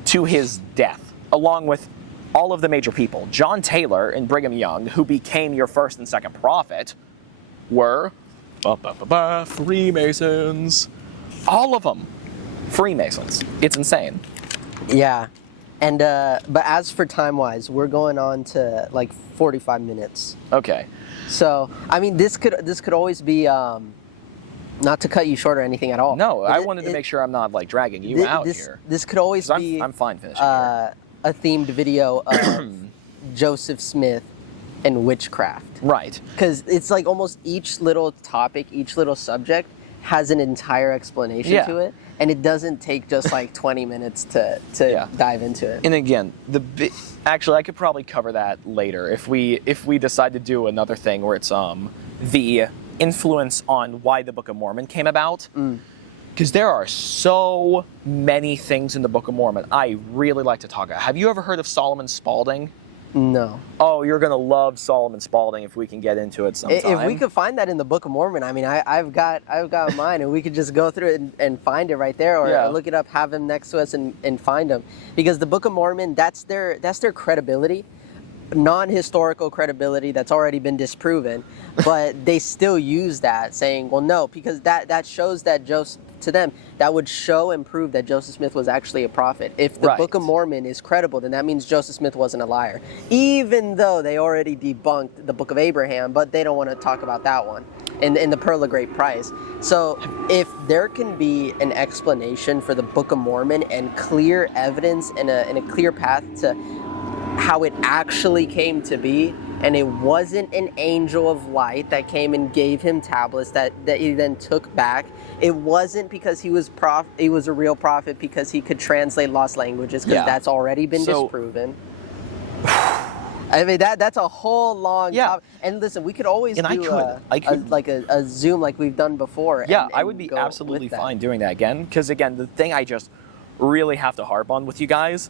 to his death, along with all of the major people. John Taylor and Brigham Young, who became your first and second prophet, were Freemasons. All of them Freemasons. It's insane. Yeah. And but as for time-wise, we're going on to like 45 minutes. Okay. So, I mean, this could always be not to cut you short or anything at all. No, I wanted to make sure I'm not like dragging you out here. This could always be I'm fine finishing here. A themed video of Joseph Smith and witchcraft. Right. Because it's like almost each little topic, each little subject has an entire explanation to it, and it doesn't take just like 20 minutes to dive into it. And again, actually, I could probably cover that later if we decide to do another thing where it's the influence on why the Book of Mormon came about. Because there are so many things in the Book of Mormon I really like to talk about. Have you ever heard of Solomon Spaulding? No. Oh, you're going to love Solomon Spaulding if we can get into it sometime. If we could find that in the Book of Mormon, I mean, I've got mine, and we could just go through it and find it right there, or look it up, have them next to us, and find them. Because the Book of Mormon, that's their credibility, non-historical credibility that's already been disproven, but they still use that, saying, well, no, because that shows that to them, that would show and prove that Joseph Smith was actually a prophet. If the Book of Mormon is credible, then that means Joseph Smith wasn't a liar. Even though they already debunked the Book of Abraham, but they don't want to talk about that one in the Pearl of Great Price. So if there can be an explanation for the Book of Mormon and clear evidence and a clear path to how it actually came to be, and it wasn't an angel of light that came and gave him tablets that he then took back. It wasn't because he was a real prophet because he could translate lost languages, because that's already been disproven. I mean, that's a whole long topic. And listen, we could always do a Zoom like we've done before. Yeah, I would be absolutely fine doing that again. Because again, the thing I just really have to harp on with you guys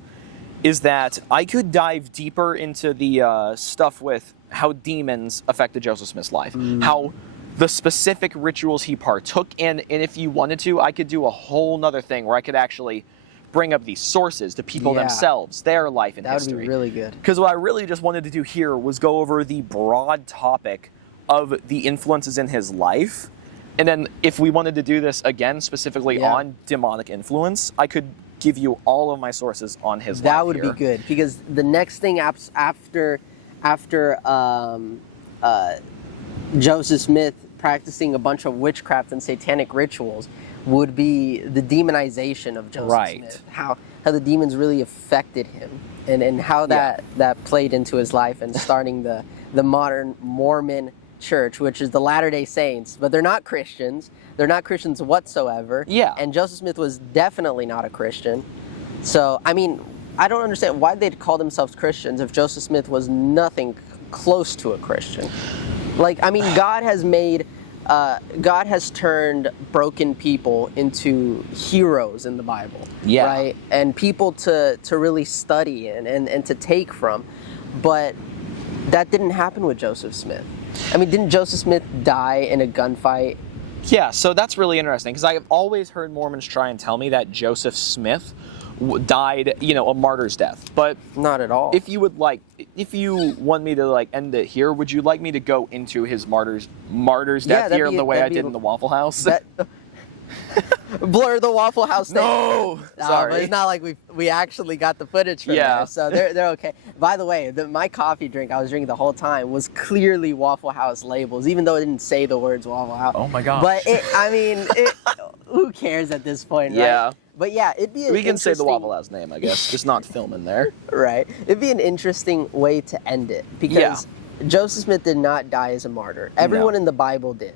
is that I could dive deeper into the stuff with how demons affected Joseph Smith's life, how the specific rituals he partook in, and if you wanted to, I could do a whole nother thing where I could actually bring up these sources, the people themselves, their life and history. That would be really good. Because what I really just wanted to do here was go over the broad topic of the influences in his life. And then if we wanted to do this again, specifically on demonic influence, I could give you all of my sources on his life. That would be good, because the next thing after Joseph Smith practicing a bunch of witchcraft and satanic rituals would be the demonization of Joseph Smith. How the demons really affected him, and how that played into his life, and starting the modern Mormon church, which is the Latter-day Saints, but they're not Christians. They're not Christians whatsoever. Yeah. And Joseph Smith was definitely not a Christian. So, I mean, I don't understand why they'd call themselves Christians if Joseph Smith was nothing close to a Christian. Like, I mean, God has turned broken people into heroes in the Bible, right? And people to really study and to take from. But that didn't happen with Joseph Smith. I mean, didn't Joseph Smith die in a gunfight? Yeah, so that's really interesting, because I have always heard Mormons try and tell me that Joseph Smith died, a martyr's death. But not at all. If you want me to end it here, would you like me to go into his martyr's death here the way I did in the Waffle House? Blur the Waffle House thing. No, sorry. But it's not like we actually got the footage from there, so they're okay. By the way, my coffee drink I was drinking the whole time was clearly Waffle House labels, even though it didn't say the words Waffle House. Oh my gosh. But who cares at this point, right? Yeah. But yeah, it'd be we can say the Waffle House name, I guess, just not film in there. Right. It'd be an interesting way to end it, because Joseph Smith did not die as a martyr. Everyone in the Bible did.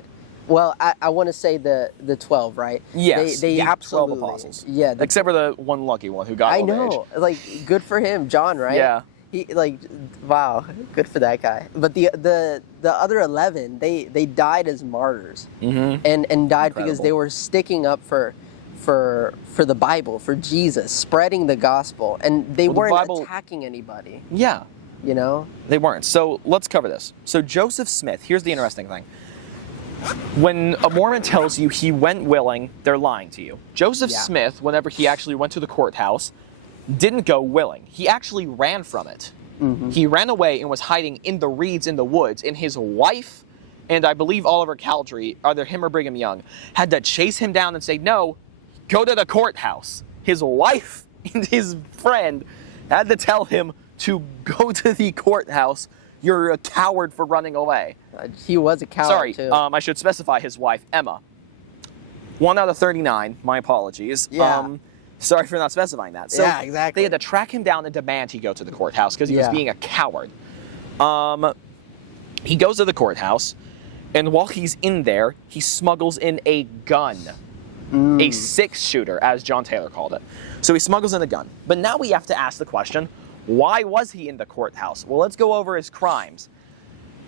Well, I want to say the 12, right? Yes, they the absolutely 12 apostles. Yeah, except for the one lucky one who got I old know, age. like, good for him, John, right? Yeah. He wow, good for that guy. But the other 11, they died as martyrs, and died because they were sticking up for the Bible, for Jesus, spreading the gospel, and they weren't attacking anybody. Yeah. They weren't. So let's cover this. So Joseph Smith, here's the interesting thing. When a Mormon tells you he went willing, they're lying to you. Joseph Smith, whenever he actually went to the courthouse, didn't go willing. He actually ran from it. He ran away and was hiding in the reeds in the woods, and his wife, and I believe Oliver Cowdery, either him or Brigham Young, had to chase him down and say, no, go to the courthouse. His wife and his friend had to tell him to go to the courthouse. You're a coward for running away. He was a coward, too. I should specify his wife, Emma. 1 out of 39. My apologies. Yeah. Sorry for not specifying that. So yeah, exactly. They had to track him down and demand he go to the courthouse because he was being a coward. He goes to the courthouse, and while he's in there, he smuggles in a gun. A 6-shooter, as John Taylor called it. So he smuggles in a gun. But now we have to ask the question, why was he in the courthouse? Well, let's go over his crimes.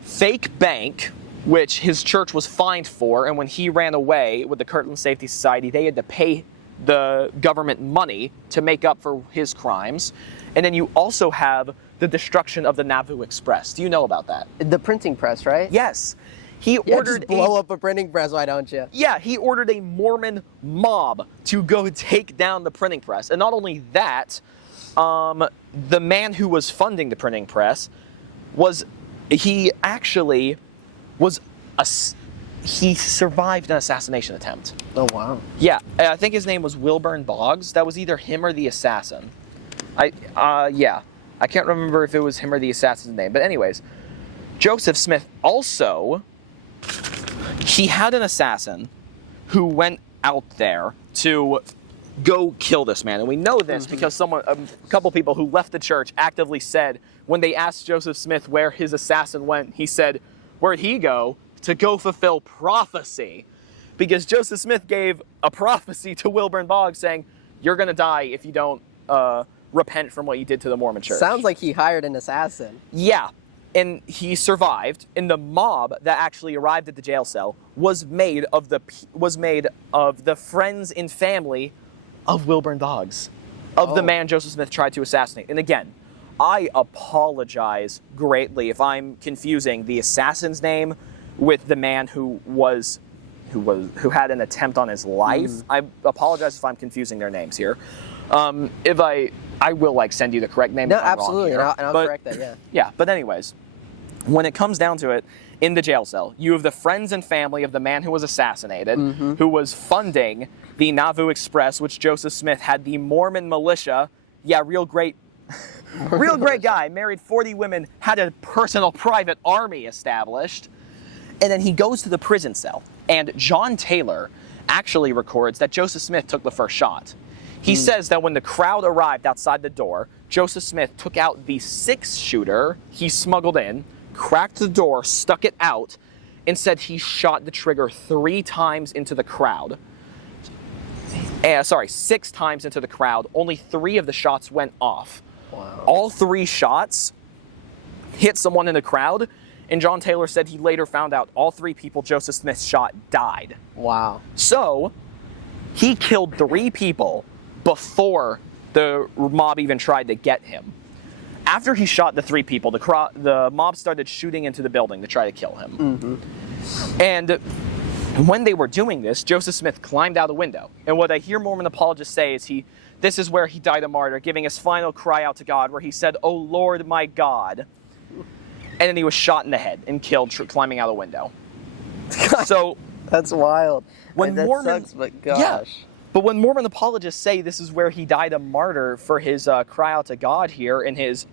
Fake bank, which his church was fined for, and when he ran away with the Kirtland Safety Society, they had to pay the government money to make up for his crimes. And then you also have the destruction of the Nauvoo Express. Do you know about that? The printing press, right? Yes. He ordered just blow up a printing press, why don't you? Yeah, he ordered a Mormon mob to go take down the printing press. And not only that, the man who was funding the printing press he survived an assassination attempt. Oh, wow. Yeah, I think his name was Wilburn Boggs. That was either him or the assassin. I can't remember if it was him or the assassin's name. But anyways, Joseph Smith also, he had an assassin who went out there to go kill this man. And we know this because a couple people who left the church actively said when they asked Joseph Smith where his assassin went, he said, where'd he go? To go fulfill prophecy. Because Joseph Smith gave a prophecy to Wilburn Boggs saying, you're going to die if you don't repent from what you did to the Mormon church. Sounds like he hired an assassin. Yeah. And he survived, and the mob that actually arrived at the jail cell was made of the friends and family of Wilburn Boggs, of the man Joseph Smith tried to assassinate. And again, I apologize greatly if I'm confusing the assassin's name with the man who had an attempt on his life. I apologize if I'm confusing their names here. If I will like send you the correct name. No, if I'm absolutely, wrong here. and I'll correct that. Yeah. Yeah, but anyways, when it comes down to it, in the jail cell, you have the friends and family of the man who was assassinated, who was funding the Nauvoo Express, which Joseph Smith had the Mormon militia. Yeah, real great guy. Married 40 women, had a personal private army established. And then he goes to the prison cell. And John Taylor actually records that Joseph Smith took the first shot. He says that when the crowd arrived outside the door, Joseph Smith took out the 6-shooter he smuggled in, cracked the door, stuck it out, and said he shot the trigger 3 times into the crowd. 6 times into the crowd. Only 3 of the shots went off. Wow. All 3 shots hit someone in the crowd, and John Taylor said he later found out all 3 people Joseph Smith shot died. Wow. So, he killed 3 people before the mob even tried to get him. After he shot the 3 people, the mob started shooting into the building to try to kill him. And when they were doing this, Joseph Smith climbed out a window. And what I hear Mormon apologists say is this is where he died a martyr, giving his final cry out to God, where he said, "Oh Lord, my God." And then he was shot in the head and killed climbing out a window. So That's wild. when that Mormon, sucks, but gosh. yeah, but when Mormon apologists say this is where he died a martyr for his cry out to God here in his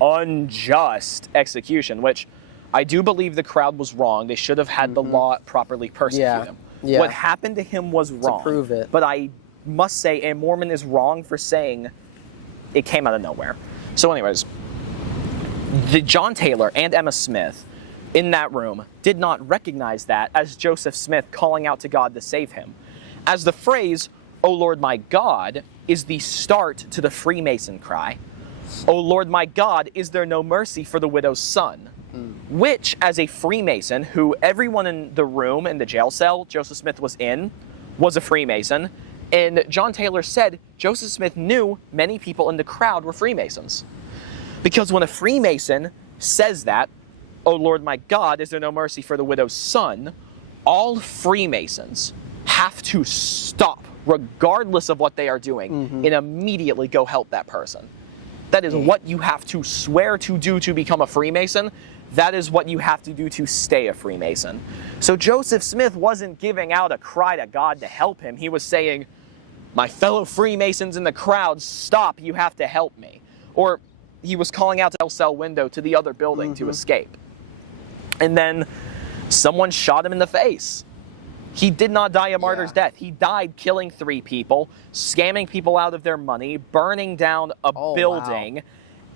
unjust execution, which I do believe the crowd was wrong. They should have had the law properly persecute him. Yeah. What happened to him was wrong. To prove it. But I must say a Mormon is wrong for saying it came out of nowhere. So anyways, the John Taylor and Emma Smith in that room did not recognize that as Joseph Smith calling out to God to save him. As the phrase, "O Lord my God," is the start to the Freemason cry. "O Lord my God, is there no mercy for the widow's son?" Which, as a Freemason, who everyone in the room, in the jail cell Joseph Smith was in, was a Freemason. And John Taylor said Joseph Smith knew many people in the crowd were Freemasons. Because when a Freemason says that, "O Lord my God, is there no mercy for the widow's son?" all Freemasons have to stop, regardless of what they are doing, and immediately go help that person. That is what you have to swear to do to become a Freemason. That is what you have to do to stay a Freemason. So Joseph Smith wasn't giving out a cry to God to help him. He was saying, "My fellow Freemasons in the crowd, stop, you have to help me." Or he was calling out to the cell window to the other building to escape. And then someone shot him in the face. He did not die a martyr's death. He died killing 3 people, scamming people out of their money, burning down a building,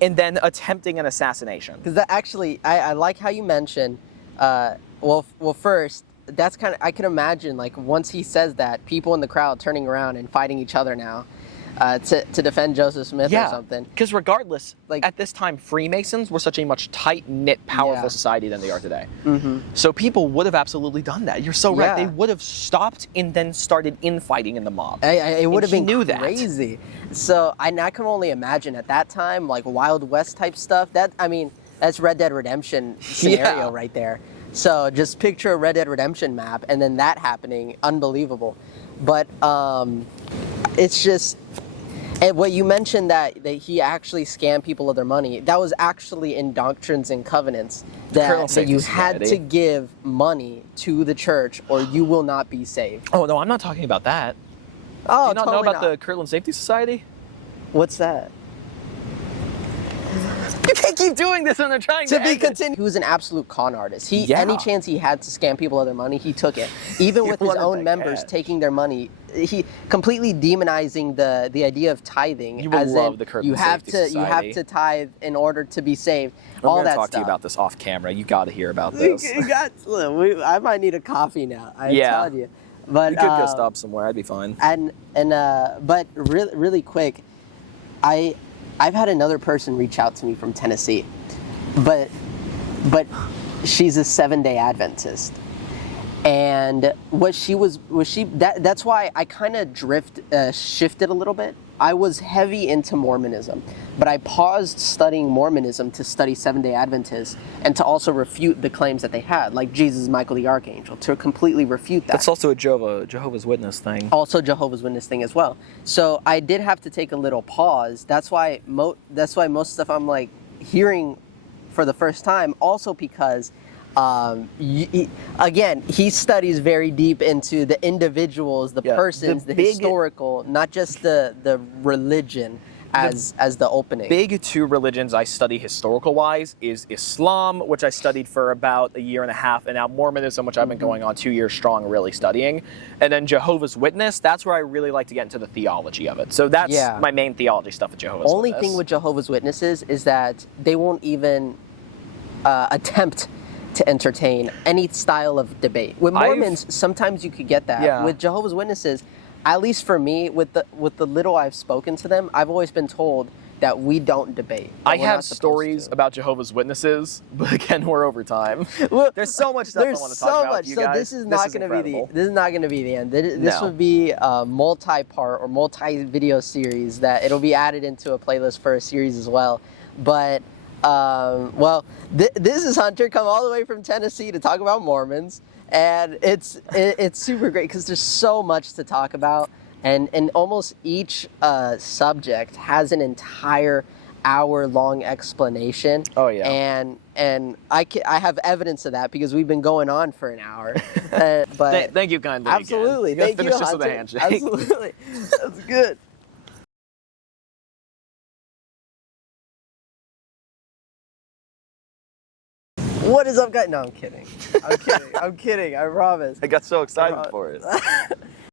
and then attempting an assassination. Because that actually, I like how you mentioned, well, first, that's kind of, I can imagine, like, once he says that, people in the crowd turning around and fighting each other now to defend Joseph Smith or something. Because regardless, like at this time, Freemasons were such a much tight-knit, powerful society than they are today. So people would have absolutely done that. You're so right. They would have stopped and then started infighting in the mob. It would have been crazy. So I can only imagine at that time, like Wild West type stuff. That's Red Dead Redemption scenario right there. So just picture a Red Dead Redemption map and then that happening. Unbelievable. But it's just... And what you mentioned that he actually scammed people of their money, that was actually in Doctrines and Covenants that you had to give money to the church or you will not be saved. Oh, no, I'm not talking about that. Oh, do you not know about the Kirtland Safety Society? What's that? You can't keep doing this when they're trying to be continued. He was an absolute con artist. Any chance he had to scam people of their money, he took it. Even with his own members taking their money, he completely demonizing the idea of tithing. You will love the Kirtland Safety Society. You have to tithe in order to be saved. I'm going to talk to you about this off camera. You got to hear about this. I might need a coffee now. I'm telling you. But you could go stop somewhere. I'd be fine. But really quick, I've had another person reach out to me from Tennessee, but she's a 7-day Adventist, and that's why I kind of shifted a little bit I was heavy into Mormonism, but I paused studying Mormonism to study Seventh-day Adventists and to also refute the claims that they had, like Jesus is Michael the Archangel, to completely refute that. That's also a Jehovah's Witness thing. Also Jehovah's Witness thing as well. So I did have to take a little pause. That's why most stuff I'm like hearing for the first time, also because again, he studies very deep into the individuals, the persons, the historical, not just the religion as the opening. Big two religions I study historical wise is Islam, which I studied for about a year and a half, and now Mormonism, which I've been going on 2 years strong really studying. And then Jehovah's Witness, that's where I really like to get into the theology of it. So that's my main theology stuff at Jehovah's Only Witness. thing with Jehovah's Witnesses is that they won't even attempt to entertain any style of debate. With Mormons, sometimes you could get that. Yeah. With Jehovah's Witnesses, at least for me, with the little I've spoken to them, I've always been told that we don't debate. I have stories about Jehovah's Witnesses, but again, we're over time. Well, there's so much stuff I want to talk about with you guys. This is not going to be the end. This No. would be a multi-part or multi-video series that it'll be added into a playlist for a series as well. But this is Hunter come all the way from Tennessee to talk about Mormons, and it's super great because there's so much to talk about, and almost each subject has an entire hour-long explanation. Oh yeah. And I have evidence of that because we've been going on for an hour. But Thank you kindly. absolutely, Again. thank you, Finish this with a Hunter. handshake. Absolutely, that's good. What is up, guys? No, I'm kidding. I'm kidding. I promise. I got so excited for it.